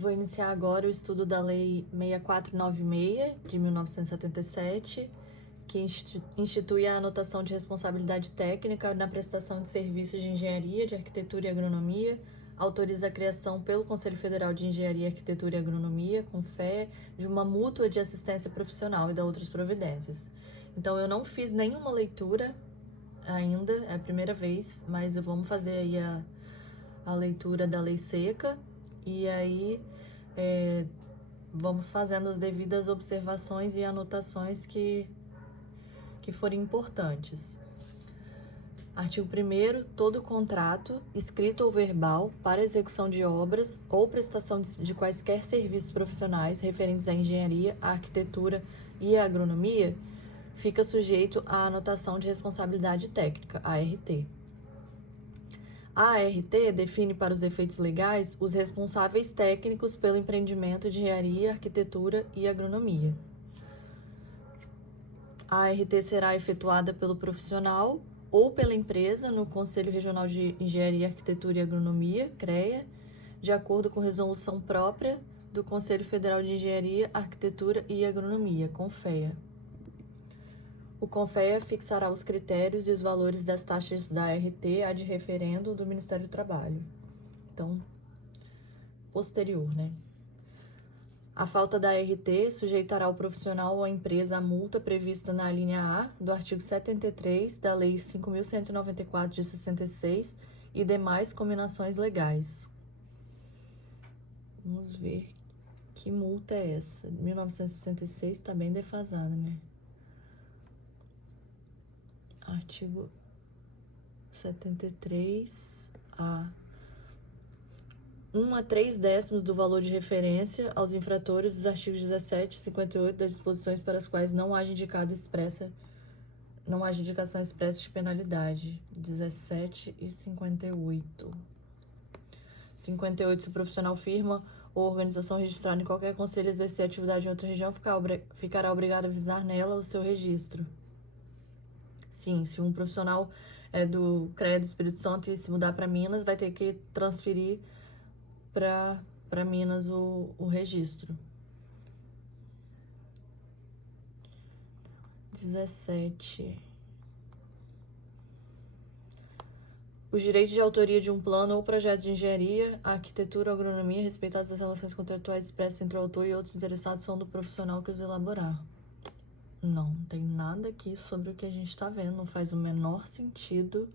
Vou iniciar agora o estudo da Lei 6496, de 1977, que institui a anotação de responsabilidade técnica na prestação de serviços de engenharia, de arquitetura e agronomia, autoriza a criação pelo Conselho Federal de Engenharia, Arquitetura e Agronomia, CONFEA, de uma mútua de assistência profissional e da outras providências. Então, eu não fiz nenhuma leitura ainda, é a primeira vez, mas vamos fazer aí a leitura da lei seca e aí vamos fazendo as devidas observações e anotações que forem importantes. Artigo 1º, todo contrato, escrito ou verbal, para execução de obras ou prestação de quaisquer serviços profissionais referentes à engenharia, à arquitetura e à agronomia, fica sujeito à anotação de responsabilidade técnica, ART. A ART define para os efeitos legais os responsáveis técnicos pelo empreendimento de engenharia, arquitetura e agronomia. A ART será efetuada pelo profissional ou pela empresa no Conselho Regional de Engenharia, Arquitetura e Agronomia, CREA, de acordo com resolução própria do Conselho Federal de Engenharia, Arquitetura e Agronomia, CONFEA. O CONFEA fixará os critérios e os valores das taxas da ART ad referendo do Ministério do Trabalho. Então, posterior, né? A falta da ART sujeitará o profissional ou a empresa à multa prevista na linha A do artigo 73 da Lei 5.194 de 66 e demais combinações legais. Vamos ver que multa é essa. 1966 está bem defasada, né? Artigo 73A. 1 a 3/10 do valor de referência aos infratores dos artigos 17 e 58 das disposições para as quais não haja indicação expressa de penalidade. 17 e 58. 58. Se o profissional, firma ou organização registrada em qualquer conselho exercer atividade em outra região, ficará obrigado a avisar nela o seu registro. Sim, se um profissional é do CREA do Espírito Santo e se mudar para Minas, vai ter que transferir para Minas o registro. 17. Os direitos de autoria de um plano ou projeto de engenharia, arquitetura ou agronomia, respeitadas as relações contratuais expressas entre o autor e outros interessados, são do profissional que os elaborar. Não tem nada aqui sobre o que a gente está vendo, não faz o menor sentido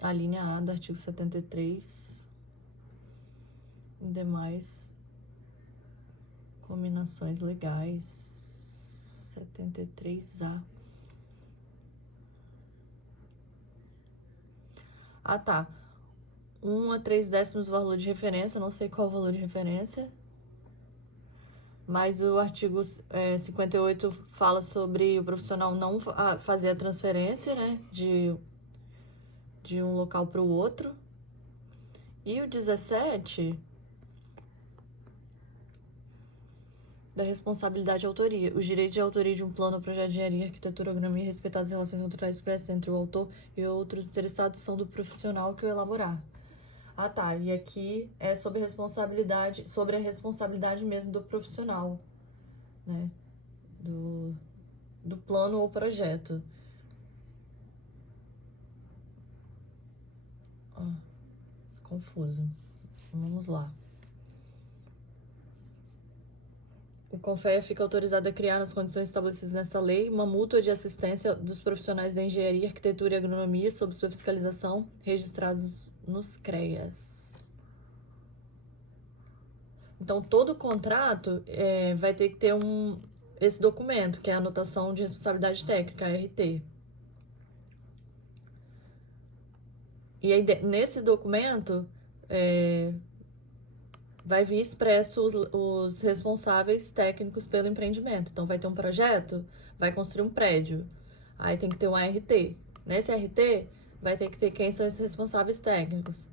a linha A do artigo 73 e demais combinações legais. 73A. Ah, tá. 1 a 3/10 do valor de referência, não sei qual o valor de referência. Mas o artigo 58 fala sobre o profissional não fazer a transferência, né, de um local para o outro. E o 17 da responsabilidade de autoria. Os direitos de autoria de um plano ou projeto de engenharia, arquitetura, agronomia, respeitadas as relações contratuais expressas entre o autor e outros interessados, são do profissional que o elaborar. Ah, tá. E aqui é sobre a responsabilidade mesmo do profissional, né? Do plano ou projeto. Confuso. Vamos lá. O CONFEA fica autorizado a criar, nas condições estabelecidas nessa lei, uma mútua de assistência dos profissionais da engenharia, arquitetura e agronomia sob sua fiscalização, registrados nos CREAs. Então, todo contrato vai ter que ter esse documento, que é a anotação de responsabilidade técnica, ART. E aí, nesse documento, vai vir expresso os responsáveis técnicos pelo empreendimento. Então, vai ter um projeto, vai construir um prédio. Aí tem que ter um ART. Nesse ART, vai ter que ter quem são esses responsáveis técnicos.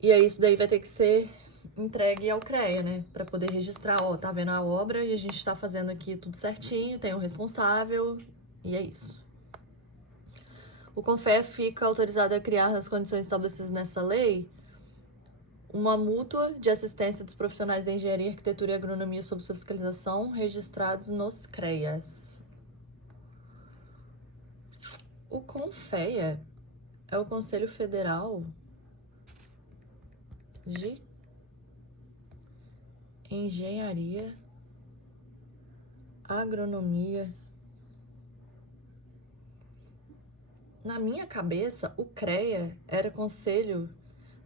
E aí, isso daí vai ter que ser entregue ao CREA, né? Para poder registrar, ó, tá vendo a obra e a gente tá fazendo aqui tudo certinho, tem um responsável, e é isso. O CONFEA fica autorizado a criar, nas condições estabelecidas nessa lei, uma mútua de assistência dos profissionais da engenharia, arquitetura e agronomia sob sua fiscalização, registrados nos CREAS. O CONFEA é o Conselho Federal de Engenharia, Agronomia. Na minha cabeça, o CREA era Conselho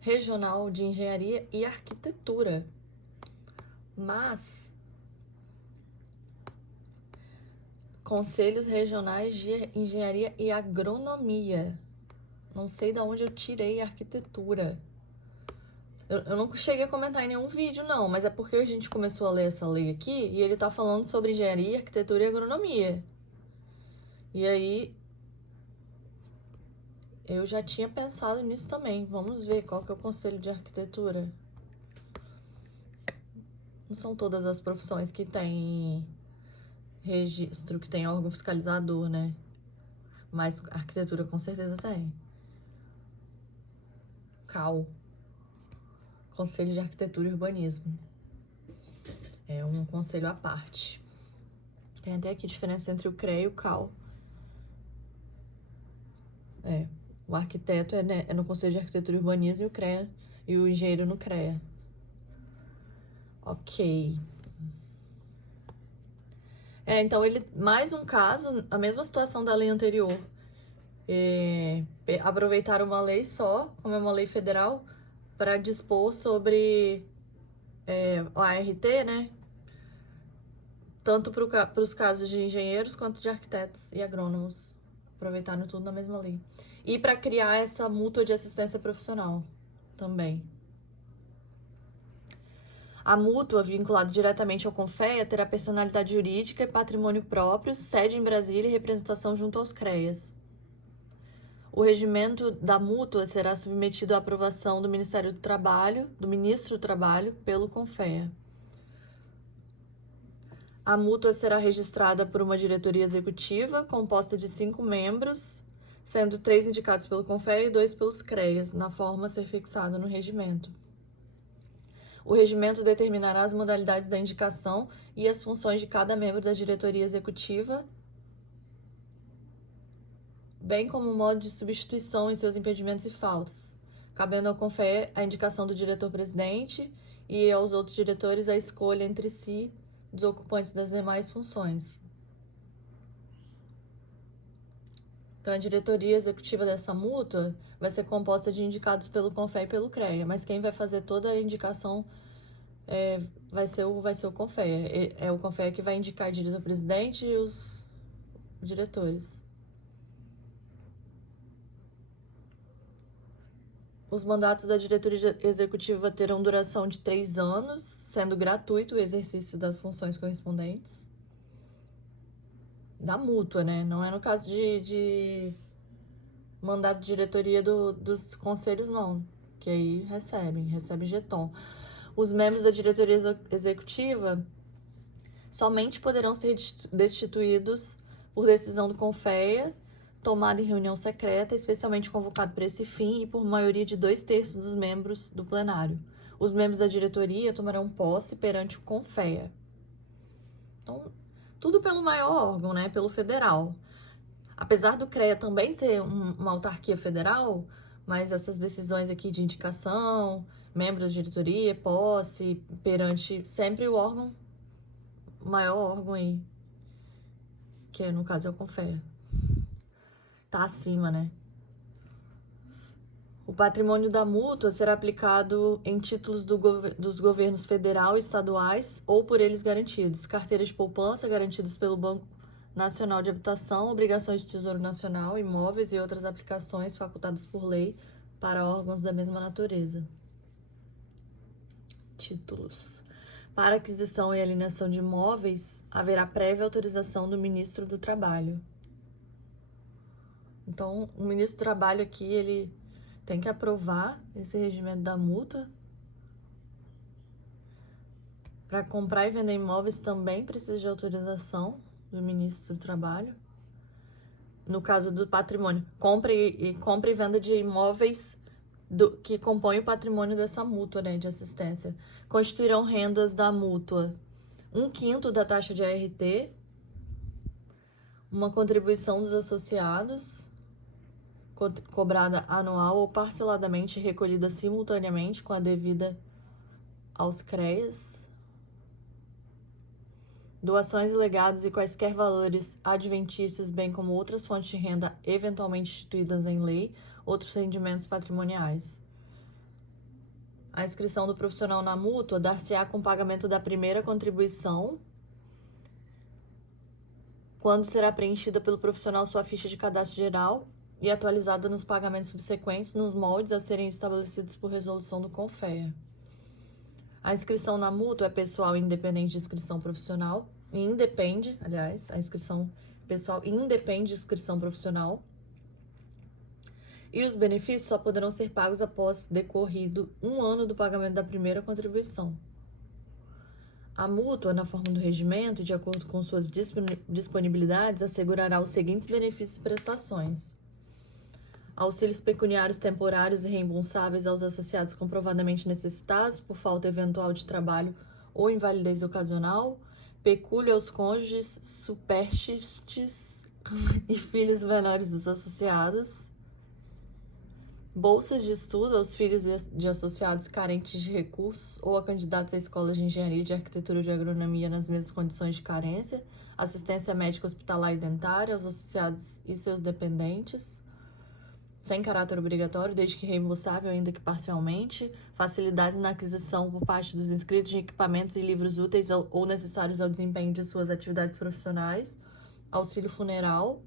Regional de Engenharia e Arquitetura, mas Conselhos Regionais de Engenharia e Agronomia. Não sei de onde eu tirei arquitetura. Eu não cheguei a comentar em nenhum vídeo, não, mas é porque a gente começou a ler essa lei aqui e ele tá falando sobre engenharia, arquitetura e agronomia. E aí, eu já tinha pensado nisso também. Vamos ver qual que é o Conselho de Arquitetura. Não são todas as profissões que têm registro, que tem órgão fiscalizador, né? Mas arquitetura com certeza tem. CAU. Conselho de Arquitetura e Urbanismo. É um conselho à parte. Tem até aqui diferença entre o CREA e o CAU. O arquiteto é no Conselho de Arquitetura e Urbanismo e o CREA e o engenheiro no CREA. Ok. Então ele, mais um caso, a mesma situação da lei anterior. Aproveitaram uma lei só, como é uma lei federal, para dispor sobre o ART, né? Tanto para os casos de engenheiros quanto de arquitetos e agrônomos. Aproveitaram tudo na mesma lei. E para criar essa mútua de assistência profissional também. A mútua, vinculada diretamente ao CONFEA, terá personalidade jurídica e patrimônio próprio, sede em Brasília e representação junto aos CREAS. O regimento da mútua será submetido à aprovação do Ministério do Trabalho, do Ministro do Trabalho, pelo CONFEA. A mútua será registrada por uma diretoria executiva, composta de 5 membros, sendo 3 indicados pelo CONFEA e 2 pelos CREAS, na forma a ser fixada no regimento. O regimento determinará as modalidades da indicação e as funções de cada membro da diretoria executiva, bem como o modo de substituição em seus impedimentos e faltas, cabendo ao CONFEA a indicação do diretor-presidente e aos outros diretores a escolha entre si dos ocupantes das demais funções. Então, a diretoria executiva dessa mútua vai ser composta de indicados pelo CONFEA e pelo CREA, mas quem vai fazer toda a indicação vai ser o CONFEA. É o CONFEA que vai indicar o diretor-presidente e os diretores. Os mandatos da diretoria executiva terão duração de 3 anos, sendo gratuito o exercício das funções correspondentes. Da mútua, né? Não é no caso de mandato de diretoria dos conselhos, não. Que aí recebe jeton. Os membros da diretoria executiva somente poderão ser destituídos por decisão do CONFEA, tomada em reunião secreta, especialmente convocado para esse fim e por maioria de 2/3 dos membros do plenário. Os membros da diretoria tomarão posse perante o CONFEA. Então, tudo pelo maior órgão, né? Pelo federal. Apesar do CREA também ser uma autarquia federal, mas essas decisões aqui de indicação, membros da diretoria, posse, perante sempre o maior órgão aí, que no caso é o CONFEA. Tá acima, né? O patrimônio da mútua será aplicado em títulos dos governos federal e estaduais ou por eles garantidos, carteiras de poupança garantidas pelo Banco Nacional de Habitação, obrigações de Tesouro Nacional, imóveis e outras aplicações facultadas por lei para órgãos da mesma natureza. Títulos. Para aquisição e alienação de imóveis, haverá prévia autorização do Ministro do Trabalho. Então, o Ministro do Trabalho aqui, ele tem que aprovar esse regimento da mútua. Para comprar e vender imóveis também precisa de autorização do Ministro do Trabalho. No caso do patrimônio, compra e venda de imóveis que compõem o patrimônio dessa mútua, né, de assistência. Constituirão rendas da mútua 1/5 da taxa de ART, uma contribuição dos associados, cobrada anual ou parceladamente recolhida simultaneamente com a devida aos CREAS, doações e legados e quaisquer valores adventícios, bem como outras fontes de renda eventualmente instituídas em lei, outros rendimentos patrimoniais. A inscrição do profissional na mútua dar-se-á com pagamento da primeira contribuição, quando será preenchida pelo profissional sua ficha de cadastro geral e atualizada nos pagamentos subsequentes nos moldes a serem estabelecidos por resolução do CONFEA. A inscrição na mútua é pessoal e independente de inscrição profissional, a inscrição pessoal independe de inscrição profissional, e os benefícios só poderão ser pagos após decorrido 1 ano do pagamento da primeira contribuição. A mútua, na forma do regimento, de acordo com suas disponibilidades, assegurará os seguintes benefícios e prestações: auxílios pecuniários temporários e reembolsáveis aos associados comprovadamente necessitados por falta eventual de trabalho ou invalidez ocasional, pecúlio aos cônjuges, supérstites e filhos menores dos associados, bolsas de estudo aos filhos de associados carentes de recursos ou a candidatos a escolas de engenharia, de arquitetura ou de agronomia nas mesmas condições de carência, assistência médica hospitalar e dentária aos associados e seus dependentes, sem caráter obrigatório, desde que reembolsável, ainda que parcialmente, facilidades na aquisição por parte dos inscritos de equipamentos e livros úteis ou necessários ao desempenho de suas atividades profissionais, auxílio funeral.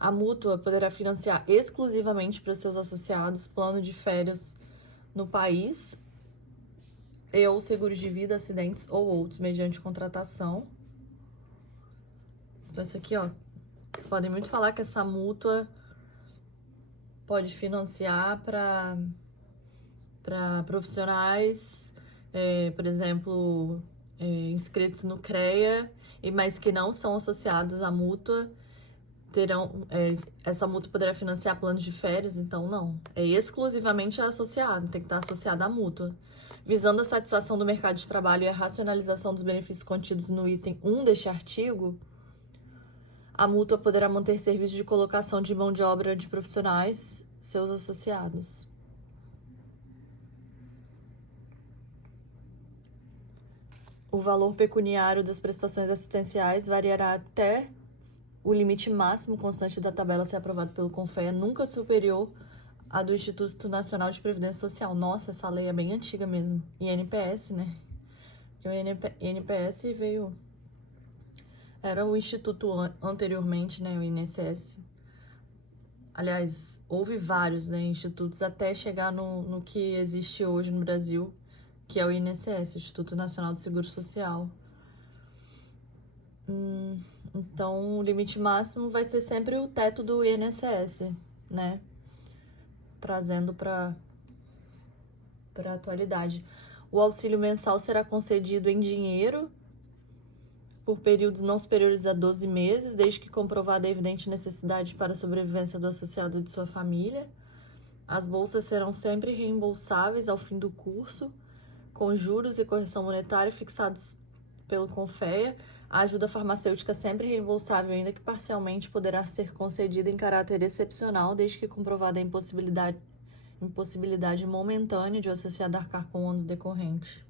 A mútua poderá financiar exclusivamente para seus associados plano de férias no país e ou seguros de vida, acidentes ou outros, mediante contratação. Então, isso aqui, ó, vocês podem muito falar que essa mútua pode financiar para profissionais, por exemplo, inscritos no CREA, mas que não são associados à mútua, essa mútua poderá financiar planos de férias, então não. É exclusivamente associado, tem que estar associado à mútua. Visando a satisfação do mercado de trabalho e a racionalização dos benefícios contidos no item 1 deste artigo, a mútua poderá manter serviços de colocação de mão de obra de profissionais, seus associados. O valor pecuniário das prestações assistenciais variará até o limite máximo constante da tabela a ser aprovado pelo CONFEA, nunca superior à do Instituto Nacional de Previdência Social. Nossa, essa lei é bem antiga mesmo. INPS, né? Porque o INPS veio... Era o Instituto anteriormente, né? O INSS. Aliás, houve vários, né, institutos até chegar no que existe hoje no Brasil, que é o INSS, o Instituto Nacional do Seguro Social. Então, o limite máximo vai ser sempre o teto do INSS, né? Trazendo para a atualidade. O auxílio mensal será concedido em dinheiro por períodos não superiores a 12 meses, desde que comprovada a evidente necessidade para a sobrevivência do associado e de sua família. As bolsas serão sempre reembolsáveis ao fim do curso, com juros e correção monetária fixados pelo CONFEA. A ajuda farmacêutica sempre reembolsável, ainda que parcialmente, poderá ser concedida em caráter excepcional, desde que comprovada a impossibilidade momentânea de o associado arcar com o ônus decorrente.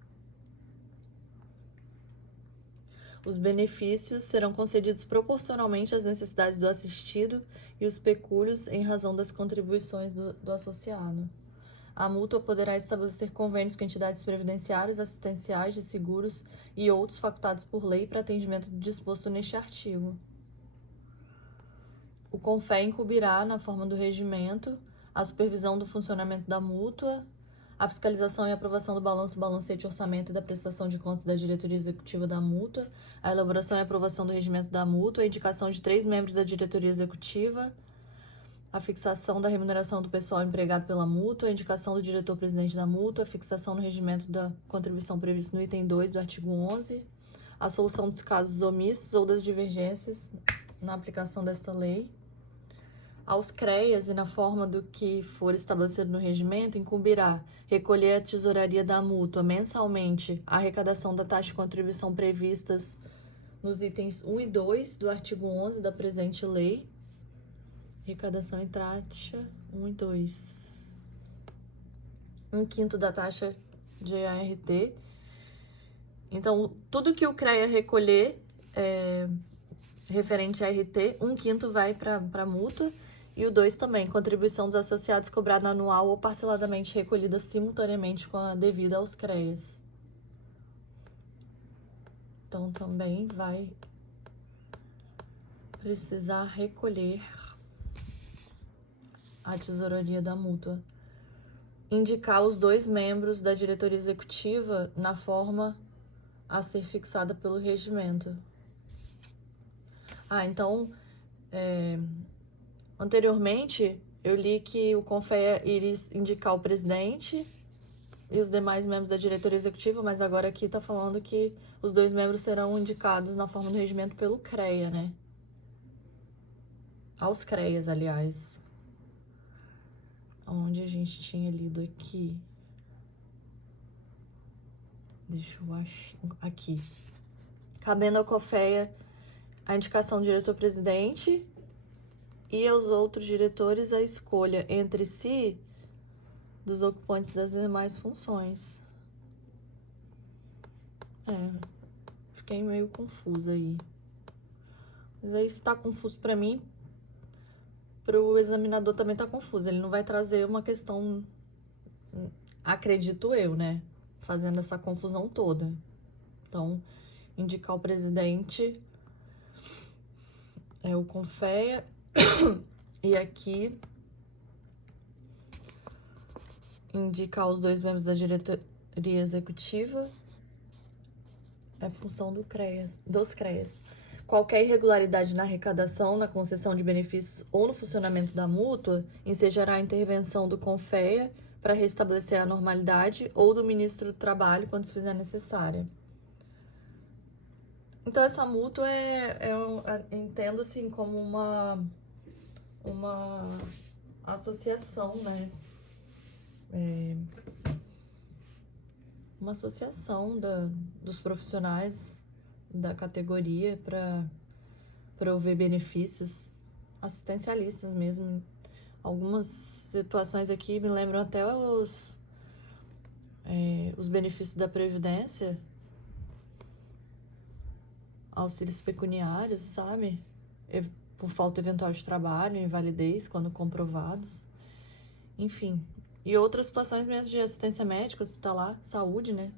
Os benefícios serão concedidos proporcionalmente às necessidades do assistido e os pecúlios em razão das contribuições do associado. A mútua poderá estabelecer convênios com entidades previdenciárias, assistenciais, de seguros e outros facultados por lei para atendimento do disposto neste artigo. O CONFEA incumbirá, na forma do regimento, a supervisão do funcionamento da mútua, a fiscalização e aprovação do balanço, balancete, orçamento e da prestação de contas da diretoria executiva da mútua, a elaboração e aprovação do regimento da mútua, a indicação de 3 membros da diretoria executiva, a fixação da remuneração do pessoal empregado pela mútua, a indicação do diretor-presidente da mútua, a fixação no regimento da contribuição prevista no item 2 do artigo 11, a solução dos casos omissos ou das divergências na aplicação desta lei, Aos CREAs e na forma do que for estabelecido no regimento, incumbirá recolher à tesouraria da mútua mensalmente a arrecadação da taxa de contribuição previstas nos itens 1 e 2 do artigo 11 da presente lei. Arrecadação e taxa 1 e 2. 1/5 da taxa de ART. Então, tudo que o CREA recolher referente a RT, 1/5 vai para a mútua. E o 2 também, contribuição dos associados cobrada anual ou parceladamente recolhida simultaneamente com a devida aos CREAs. Então, também vai precisar recolher a tesouraria da mútua. Indicar os 2 membros da diretoria executiva na forma a ser fixada pelo regimento. Então, anteriormente, eu li que o CONFEA iria indicar o presidente e os demais membros da diretoria executiva, mas agora aqui está falando que os 2 membros serão indicados na forma do regimento pelo CREA, né? Aos CREAs, aliás. Onde a gente tinha lido aqui. Deixa eu achar. Aqui. Cabendo ao CONFEA a indicação do diretor-presidente e aos outros diretores a escolha entre si dos ocupantes das demais funções. Fiquei meio confusa aí. Mas aí, se tá confuso pra mim, pro examinador também tá confuso. Ele não vai trazer uma questão, acredito eu, né? Fazendo essa confusão toda. Então, indicar o presidente é o CONFEA. E aqui, indicar os 2 membros da diretoria executiva é função dos CREAs. Qualquer irregularidade na arrecadação, na concessão de benefícios ou no funcionamento da mútua ensejará a intervenção do CONFEA para restabelecer a normalidade ou do ministro do Trabalho quando se fizer necessária. Então, essa mútua entendo assim como uma associação, né? Uma associação dos profissionais da categoria para prover benefícios assistencialistas mesmo. Algumas situações aqui me lembram até os benefícios da Previdência, auxílios pecuniários, sabe? Por falta eventual de trabalho, invalidez, quando comprovados. Enfim. E outras situações mesmo de assistência médica, hospitalar, saúde, né?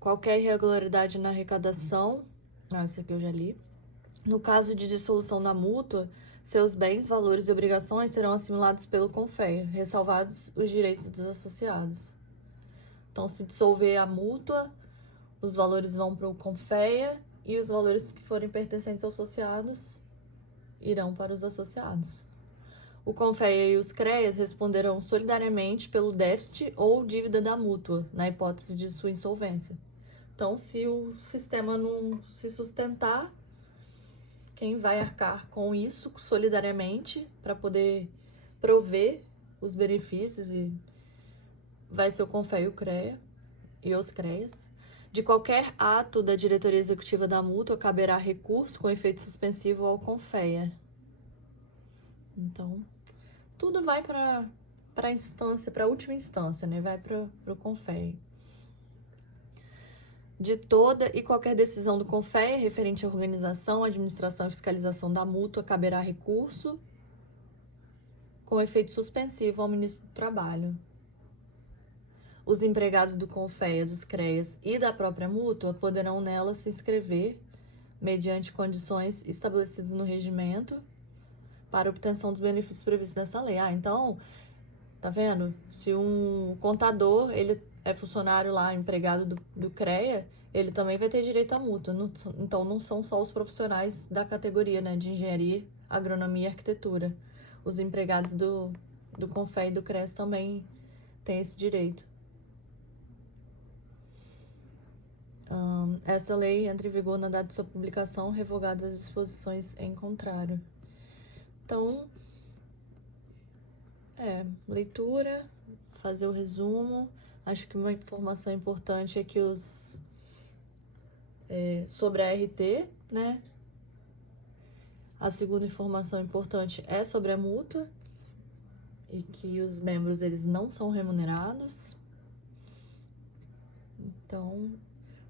Qualquer irregularidade na arrecadação, isso aqui eu já li. No caso de dissolução da mútua, seus bens, valores e obrigações serão assimilados pelo CONFEA, ressalvados os direitos dos associados. Então, se dissolver a mútua, os valores vão para o CONFEA e os valores que forem pertencentes aos associados irão para os associados. O CONFEA e os CREAs responderão solidariamente pelo déficit ou dívida da mútua, na hipótese de sua insolvência. Então, se o sistema não se sustentar, quem vai arcar com isso solidariamente para poder prover os benefícios vai ser o CONFEA e o CREA e os CREAs. De qualquer ato da diretoria executiva da mútua, caberá recurso com efeito suspensivo ao CONFEA. Então, tudo vai para a instância, para a última instância, né? Vai para o CONFEA. De toda e qualquer decisão do CONFEA referente à organização, administração e fiscalização da mútua, caberá recurso com efeito suspensivo ao ministro do Trabalho. Os empregados do CONFEA, dos CREAs e da própria mútua poderão nela se inscrever mediante condições estabelecidas no regimento para obtenção dos benefícios previstos nessa lei. Então, tá vendo? Se um contador, ele é funcionário lá, empregado do CREA, ele também vai ter direito à mútua. Então, não são só os profissionais da categoria, né, de engenharia, agronomia e arquitetura. Os empregados do CONFEA e do CREAS também têm esse direito. Essa lei entra em vigor na data de sua publicação, revogadas as disposições em contrário. Então, leitura, fazer o resumo. Acho que uma informação importante é que sobre a RT, né? A segunda informação importante é sobre a multa e que os membros eles não são remunerados. Então,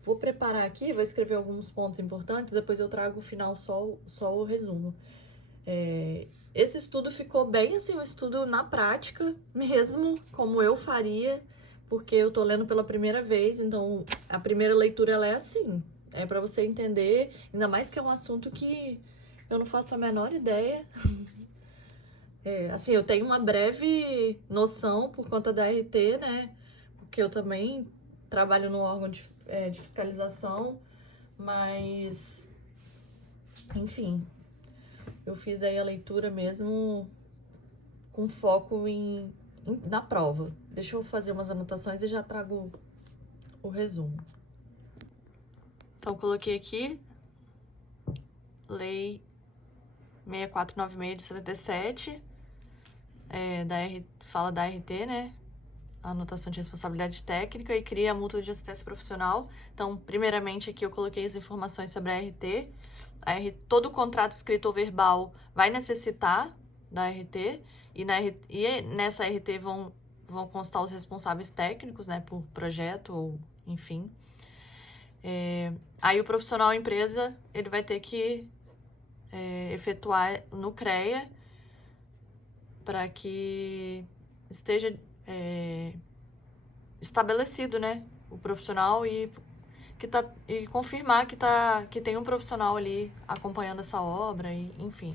vou preparar aqui, vou escrever alguns pontos importantes, depois eu trago o final só o resumo. Esse estudo ficou bem assim, um estudo na prática mesmo, como eu faria, porque eu tô lendo pela primeira vez, então a primeira leitura ela é assim, é para você entender, ainda mais que é um assunto que eu não faço a menor ideia. Assim, eu tenho uma breve noção por conta da RT, né? Porque eu também trabalho no órgão de fiscalização, mas, enfim, eu fiz aí a leitura mesmo com foco na prova. Deixa eu fazer umas anotações e já trago o resumo. Então, coloquei aqui, Lei 6496 de 77, fala da RT, né? A anotação de responsabilidade técnica e cria a multa de assistência profissional. Então, primeiramente, aqui eu coloquei as informações sobre a RT. Todo contrato escrito ou verbal vai necessitar da RT e nessa RT vão constar os responsáveis técnicos, né, por projeto ou enfim. Aí o profissional empresa, ele vai ter que efetuar no CREA para que esteja estabelecido, né, o profissional e confirmar que tem um profissional ali acompanhando essa obra, e, enfim.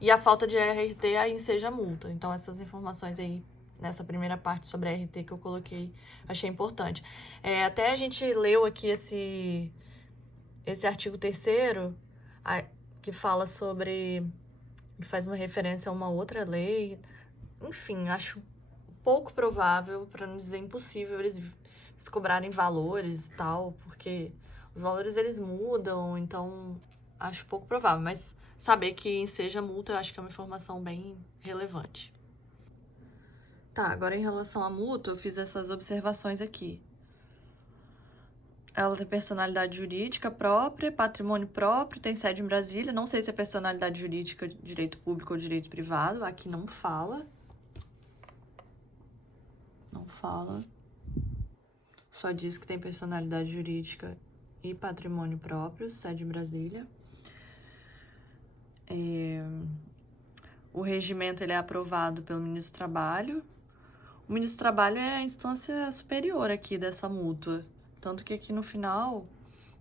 E a falta de RT aí seja multa. Então, essas informações aí, nessa primeira parte sobre a RT que eu coloquei, achei importante. Até a gente leu aqui esse artigo 3º, que fala sobre... que faz uma referência a uma outra lei. Enfim, acho pouco provável, para não dizer impossível, eles cobrarem valores e tal, porque os valores eles mudam, então acho pouco provável, mas saber que seja multa eu acho que é uma informação bem relevante. Tá, agora em relação à multa, eu fiz essas observações aqui. Ela tem personalidade jurídica própria, patrimônio próprio, tem sede em Brasília. Não sei se é personalidade jurídica, direito público ou direito privado, aqui não fala. Não fala. Só diz que tem personalidade jurídica e patrimônio próprio, sede em Brasília. O regimento ele é aprovado pelo ministro do Trabalho. O ministro do Trabalho é a instância superior aqui dessa mútua. Tanto que aqui no final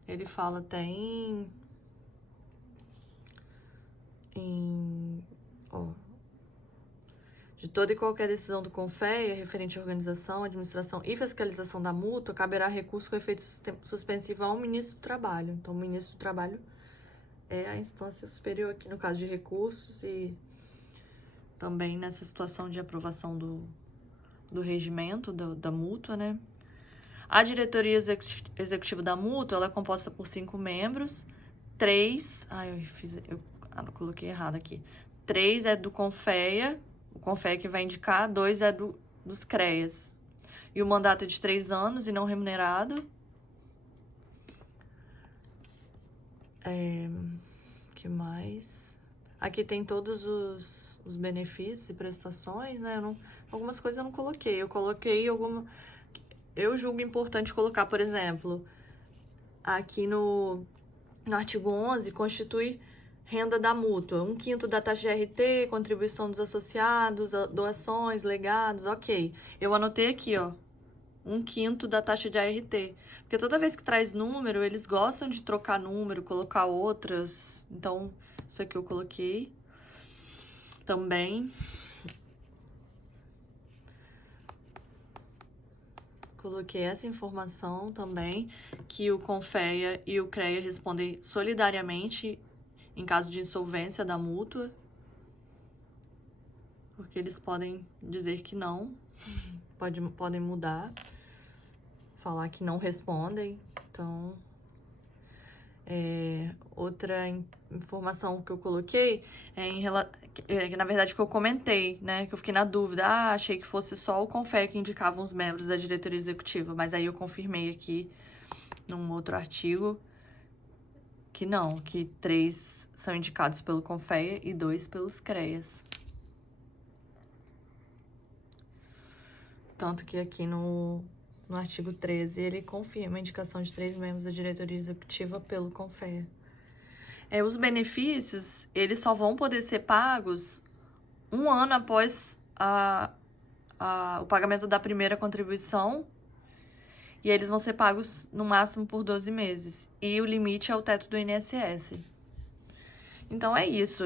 ele fala até de toda e qualquer decisão do CONFEA referente à organização, administração e fiscalização da mútua, caberá recurso com efeito suspensivo ao ministro do Trabalho. Então, o ministro do Trabalho é a instância superior aqui no caso de recursos e também nessa situação de aprovação do regimento da mútua, né? A diretoria executiva da mútua, ela é composta por 5 membros, 3... eu coloquei errado aqui. 3 é do CONFEA, o CONFEA que vai indicar, 2 é dos CREAs. E o mandato é de 3 anos e não remunerado. Que mais? Aqui tem todos os benefícios e prestações, né? Algumas coisas eu não coloquei. Eu coloquei alguma... Eu julgo importante colocar, por exemplo, aqui no artigo 11, constitui renda da mútua, 1/5 da taxa de RT, contribuição dos associados, doações, legados, ok. Eu anotei aqui, ó, 1/5 da taxa de ART. Porque toda vez que traz número, eles gostam de trocar número, colocar outras. Então, isso aqui eu coloquei também. Coloquei essa informação também, que o CONFEA e o CREA respondem solidariamente em caso de insolvência da mútua, porque eles podem dizer que não, podem mudar, falar que não respondem, então Outra informação que eu coloquei que na verdade que eu comentei, né? Que eu fiquei na dúvida. Achei que fosse só o CONFEA que indicava os membros da diretoria executiva, mas aí eu confirmei aqui num outro artigo que não, que 3 são indicados pelo CONFEA e 2 pelos CREAs. Tanto que aqui no artigo 13 ele confirma a indicação de 3 membros da diretoria executiva pelo CONFEA. Os benefícios, eles só vão poder ser pagos 1 ano após o pagamento da primeira contribuição, e eles vão ser pagos no máximo por 12 meses. E o limite é o teto do INSS. Então é isso.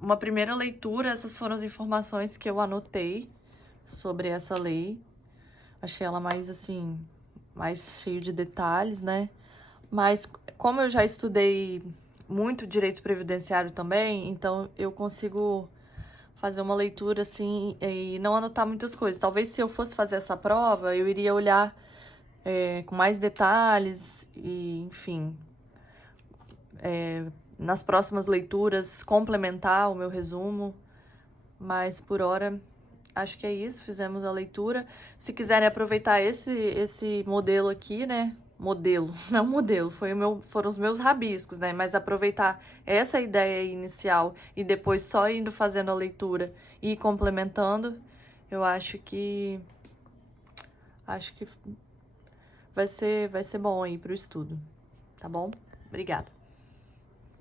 Uma primeira leitura, essas foram as informações que eu anotei sobre essa lei. Achei ela mais, assim, mais cheio de detalhes, né? Mas como eu já estudei muito direito previdenciário também, então eu consigo fazer uma leitura assim e não anotar muitas coisas. Talvez se eu fosse fazer essa prova, eu iria olhar com mais detalhes e, enfim, nas próximas leituras complementar o meu resumo. Mas por hora acho que é isso, fizemos a leitura. Se quiserem aproveitar esse modelo aqui, né? Modelo, não modelo, foram os meus rabiscos, né? Mas aproveitar essa ideia inicial e depois só indo fazendo a leitura e complementando, eu acho que vai ser bom aí pro estudo, tá bom? Obrigada.